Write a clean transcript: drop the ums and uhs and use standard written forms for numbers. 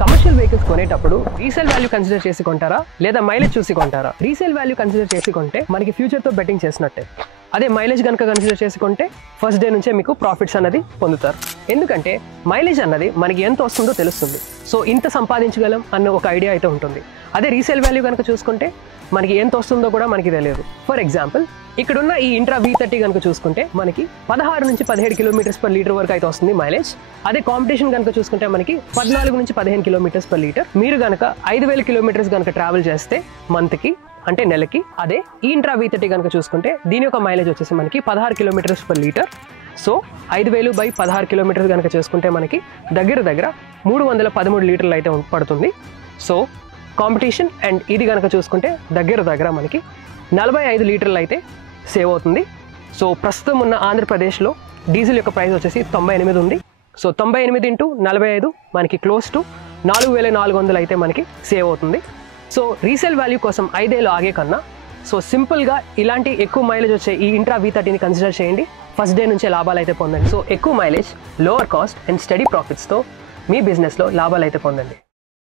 Commercial vehicles కొనేటప్పుడు resale value consider చేసి కొంటారా లేదా మైలేజ్ చూసి కొంటారా? రీసేల్ వాల్యూ కన్సిడర్ చేసి కొంటే మనకి ఫ్యూచర్తో బెట్టింగ్ చేసినట్టే. అదే మైలేజ్ కనుక కన్సిడర్ చేసుకుంటే ఫస్ట్ డే నుంచే మీకు ప్రాఫిట్స్ అన్నది పొందుతారు. ఎందుకంటే మైలేజ్ అన్నది మనకి ఎంత వస్తుందో తెలుస్తుంది. సో ఇంత సంపాదించగలం అన్న ఒక ఐడియా అయితే ఉంటుంది. అదే రీసేల్ వాల్యూ కనుక చూసుకుంటే మనకి ఎంత వస్తుందో కూడా మనకి తెలియదు. ఫర్ ఎగ్జాంపుల్ ఇక్కడున్న ఈ ఇంట్రా V30 కనుక చూసుకుంటే మనకి 16 నుంచి 17 కిలోమీటర్స్ పర్ లీటర్ వరకు అయితే వస్తుంది మైలేజ్. అదే కాంపిటీషన్ కనుక చూసుకుంటే మనకి 14 నుంచి 15 కిలోమీటర్స్ పర్ లీటర్. మీరు కనుక 5000 కిలోమీటర్స్ కనుక ట్రావెల్ చేస్తే మంత్కి అంటే నెలకి, అదే ఈ ఇంట్రా V30 కనుక చూసుకుంటే దీని యొక్క మైలేజ్ వచ్చేసి మనకి 16 kilometres per litre. So 5000 by 16 kilometres కనుక చేసుకుంటే మనకి దగ్గర 313 లీటర్లు అయితే పడుతుంది. సో కాంపిటీషన్ అండ్ ఇది కనుక చూసుకుంటే దగ్గర మనకి 45 లీటర్లు అయితే సేవ్ అవుతుంది. సో ప్రస్తుతం ఉన్న ఆంధ్రప్రదేశ్లో డీజిల్ యొక్క ప్రైస్ వచ్చేసి 98 ఉంది. సో 98 ఇంటూ 45 మనకి క్లోజ్ టు 4400 అయితే మనకి సేవ్ అవుతుంది. సో రీసేల్ వాల్యూ కోసం 5 ఏళ్ళు ఆగే కన్నా సో సింపుల్గా ఇలాంటి ఎక్కువ మైలేజ్ వచ్చే ఈ ఇంట్రా V30ని కన్సిడర్ చేయండి. ఫస్ట్ డే నుంచే లాభాలు అయితే పొందండి. సో ఎక్కువ mileage, lower cost and steady ప్రాఫిట్స్తో మీ బిజినెస్లో లాభాలు అయితే పొందండి.